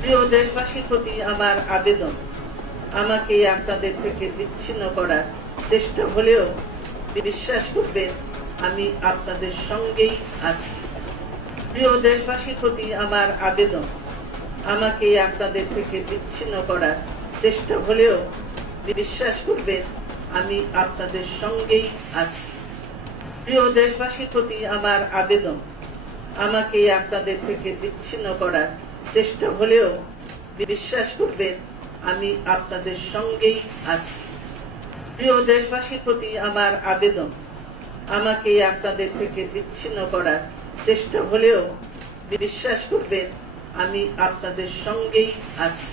প্রিয় দেশবাসীর প্রতি আমার আবেদন, আমাকে আপনাদের থেকে বিচ্ছিন্ন করার চেষ্টা হলেও বিশ্বাস করবেন, আমি আপনাদের সঙ্গেই আছি। প্রিয় দেশবাসীর প্রতি আমার আবেদন, আমাকে আপনাদের থেকে বিচ্ছিন্ন করার চেষ্টা হলেও বিশ্বাস করবেন, আমি আপনাদের সঙ্গেই আছি। প্রিয় দেশবাসীর প্রতি আমার আবেদন, আমাকে আপনাদের থেকে বিচ্ছিন্ন করার চেষ্টা হলেও বিশ্বাস করবেন, আমি আপনাদের সঙ্গেই আছি। প্রিয় দেশবাসীর প্রতি আমার আবেদন আমাকে আপনাদের থেকে বিচ্ছিন্ন করার চেষ্টা হলেও বিশ্বাস করবেন, আমি আপনাদের সঙ্গেই আছি।